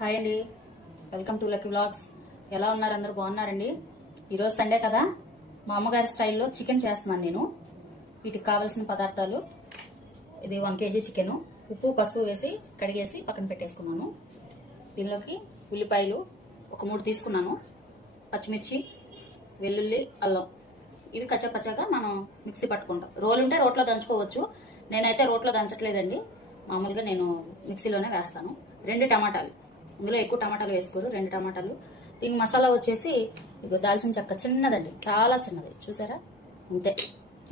Hi అండి. Welcome to Lucky vlogs. ఎలా ఉన్నారు? అందరు బాగున్నారండి? ఈరోజు సండే కదా? మా అమ్మగారి స్టైల్లో చికెన్ చేస్తున్నాను నేను. వీటికి కావాల్సిన పదార్థాలు. ఇది వన్ కేజీ చికెన్. ఉప్పు పసుపు వేసి కడిగేసి పక్కన పెట్టేసుకున్నాను. దీనిలోకి ఉల్లిపాయలు ఒక మూడు తీసుకున్నాను. పచ్చిమిర్చి వెల్లుల్లి అల్లం. ఇవి కచ్చా పచ్చాగా మనం మిక్సీ పట్టుకుంటాం. రోలు ఉంటే రోట్లో దంచుకోవచ్చు. నేనైతే రోట్లో దంచట్లేదండి. మామూలుగా నేను మిక్సీలోనే వేస్తాను. రెండు టమాటాలు. ఇందులో ఎక్కువ టమాటాలు వేసుకోరు రెండు టమాటాలు. దీని మసాలా వచ్చేసి ఇగో దాల్చిన చెక్క చిన్నదండి చాలా చిన్నది. చూసారా? అంతే.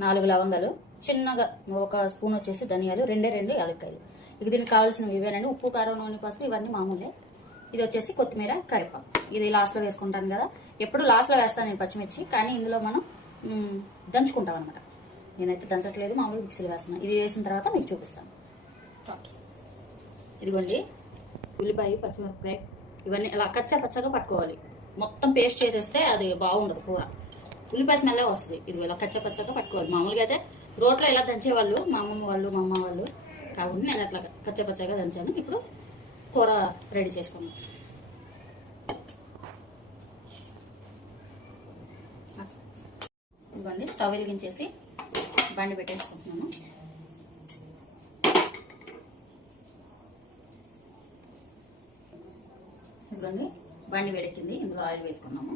నాలుగు లవంగాలు చిన్నగా ఒక స్పూన్ వచ్చేసి ధనియాలు రెండే రెండు యాలక్కాయలు. ఇక దీనికి కావాల్సినవి ఇవేనండి. ఉప్పు కారం నూనె పసుపు ఇవన్నీ మామూలే. ఇది వచ్చేసి కొత్తిమీర కరివేపాకు. ఇది లాస్ట్లో వేసుకుంటాను కదా. ఎప్పుడు లాస్ట్లో వేస్తాను నేను పచ్చిమిర్చి కానీ ఇందులో మనం దంచుకుంటాం అనమాట నేనైతే దంచట్లేదు మామూలుగా మిక్సీలో వేస్తున్నాను ఇది వేసిన తర్వాత మీకు చూపిస్తాను. ఓకే. ఇదిగోండి. ఉల్లిపాయ పచ్చిమిరపకాయ ఇవన్నీ ఇలా కచ్చా పచ్చగా పట్టుకోవాలి. మొత్తం పేస్ట్ చేసేస్తే అది బాగుండదు కూర. ఉల్లిపాయ స్మెల్లే వస్తుంది. ఇది ఇలా కచ్చా పచ్చగా పట్టుకోవాలి. మామూలుగా అయితే రోట్లో ఇలా దంచేవాళ్ళు? మా అమ్మమ్మ వాళ్ళు మా అమ్మ వాళ్ళు కాకుండా నేను అట్లా కచ్చా పచ్చగా దంచాను. ఇప్పుడు కూర రెడీ చేసుకున్నాను ఇవ్వండి. స్టవ్ వెలిగించేసి బండి పెట్టేసుకుంటున్నాను. ఇదిగోండి బండి వేడెక్కింది ఇందులో ఆయిల్ వేసుకున్నాము.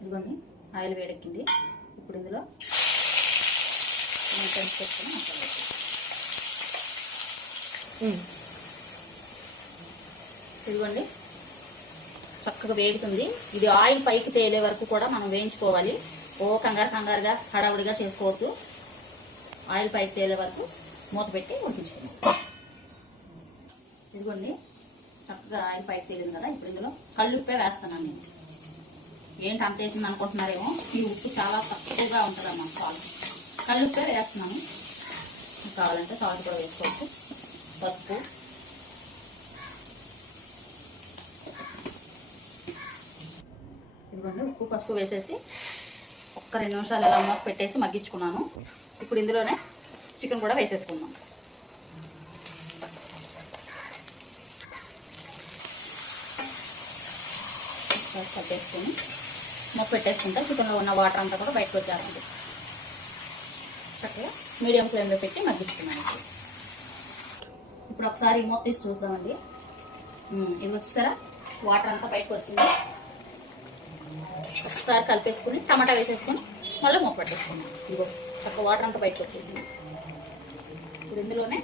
ఇదిగోండి ఆయిల్ వేడెక్కింది. ఇప్పుడు ఇందులో కలిసి పెట్టుకుని. ఇదిగోండి చక్కగా వేగుతుంది. ఇది ఆయిల్ పైకి తేలే వరకు కూడా మనం వేయించుకోవాలి. ఓ కంగారు కంగారుగా హడావుడిగా చేసుకోవద్దు. ఆయిల్ పైకి తేలే వరకు మూత పెట్టి ఉడికించుకుందాం. ఇదిగోండి. చక్కగా ఆయిల్ పైకి తేలింది కదా ఇప్పుడు ఇందులో కళ్ళు ఉప్పే వేస్తున్నాను నేను. ఏంటి అంత వేసింది అనుకుంటున్నారేమో? ఈ ఉప్పు చాలా తక్కువగా ఉంటుందమ్మా సాల్ట్ కళ్ళు ఉప్పే వేస్తున్నాను. కావాలంటే సాల్ట్ కూడా వేసుకోవచ్చు. పసుపు ఇదిగోండి ఉప్పు పసుపు వేసేసి ఒక్క రెండు నిమిషాలు ఇలా మూత పెట్టేసి మగ్గించుకున్నాను. ఇప్పుడు ఇందులోనే చికెన్ కూడా వేసేసుకుందాం. ఒకసారి కట్టేసుకొని మూత పెట్టేసుకుంటే చికెన్లో ఉన్న వాటర్ అంతా కూడా బయటకు వచ్చేస్తుంది. చక్కగా మీడియం ఫ్లేమ్లో పెట్టి మగ్గించుకున్నాను. ఇప్పుడు. ఒకసారి మూత తీసి చూద్దామండి. ఇది వచ్చేసారా వాటర్ అంతా బయటకు వచ్చింది. ఒకసారి కలిపేసుకుని టమాటా వేసేసుకొని మళ్ళీ మూత పెట్టేసుకున్నాం. ఇదిగో చక్క వాటర్ అంతా బయటకు వచ్చేసింది. ఇప్పుడు ఇందులోనే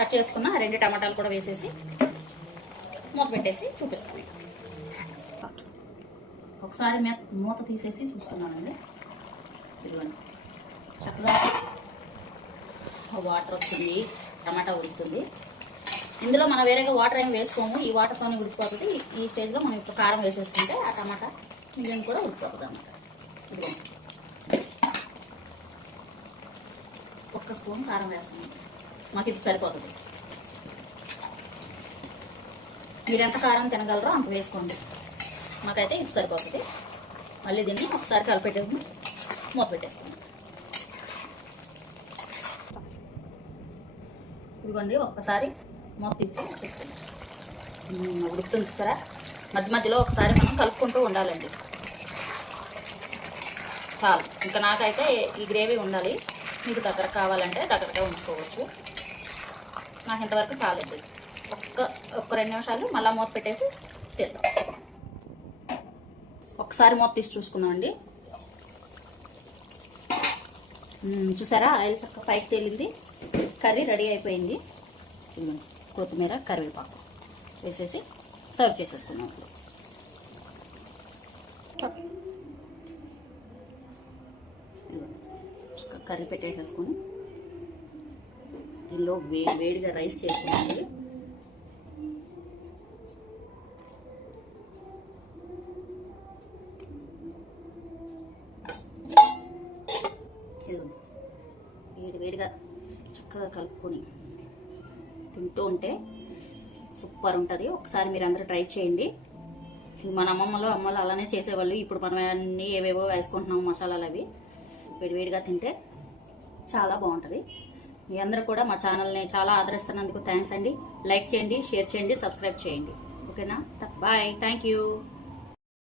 కట్ చేసుకున్న రెండు టమాటాలు కూడా వేసేసి మూత పెట్టేసి చూపిస్తాను ఒకసారి మే మూత తీసేసి చూసుకున్నానండి ఇదిగోండి. చక్కగా వాటర్ వస్తుంది టమాటా ఉడుకుతుంది. ఇందులో మనం వేరేగా వాటర్ ఏమి వేసుకోము ఈ వాటర్తోనే ఉడికిపోతుంది. ఈ- ఈ స్టేజ్లో మనం ఇప్పుడు కారం వేసేసుకుంటే ఆ టమాటా బియ్యం కూడా ఉడికిపోతుంది అన్నమాట ఇదిగో. ఒక్క స్పూన్ కారం వేస్తాను. మాకు ఇది సరిపోతుంది. మీరు ఎంత కారం తినగలరో అంత వేసుకోండి. మాకైతే ఇది సరిపోతుంది. మళ్ళీ దీన్ని ఒకసారి కలిపెట్టేసి మూత పెట్టేసుకోండి ఇదిగోండి ఒక్కసారి మూత తీసి ఉడుకుతుంది చూసారా? మధ్య మధ్యలో ఒకసారి మనం కలుపుకుంటూ ఉండాలండి. చాలు. ఇంకా నాకైతే ఈ గ్రేవీ ఉండాలి. మీకు దగ్గర కావాలంటే దగ్గరగా ఉంచుకోవచ్చు. నాకు ఇంతవరకు చాలండి. ఒక్క ఒక్క రెండు నిమిషాలు మళ్ళీ మూత పెట్టేసి తీద్దాం ఒకసారి మూత తీసి చూసుకుందామండి. చూసారా? ఆయిల్ చక్క పైకి తేలింది. కర్రీ రెడీ అయిపోయింది. కొత్తిమీర కరివేపాకు వేసేసి సర్వ్ చేసేసుకున్నాం ఇప్పుడు ఇదిగోండి, చక్క కర్రీ పెట్టేసేసుకొని దీనిలో వేడి వేడిగా రైస్ చేసుకోవాలి వేడి వేడిగా చక్కగా కలుపుకొని తింటూ ఉంటే సూపర్ ఉంటుంది. ఒకసారి మీరు అందరూ ట్రై చేయండి. మన అమ్మమ్మలు అమ్మలు అలానే చేసేవాళ్ళు. ఇప్పుడు మనం అన్నీ ఏవేవో వేసుకుంటున్నాం మసాలాలు అవి. వేడివేడిగా తింటే చాలా బాగుంటుంది. మీ అందరూ కూడా మా ఛానల్ని చాలా ఆదరిస్తున్నందుకు థ్యాంక్స్ అండి. లైక్ చేయండి షేర్ చేయండి సబ్స్క్రైబ్ చేయండి. ఓకేనా? బాయ్. Thank you.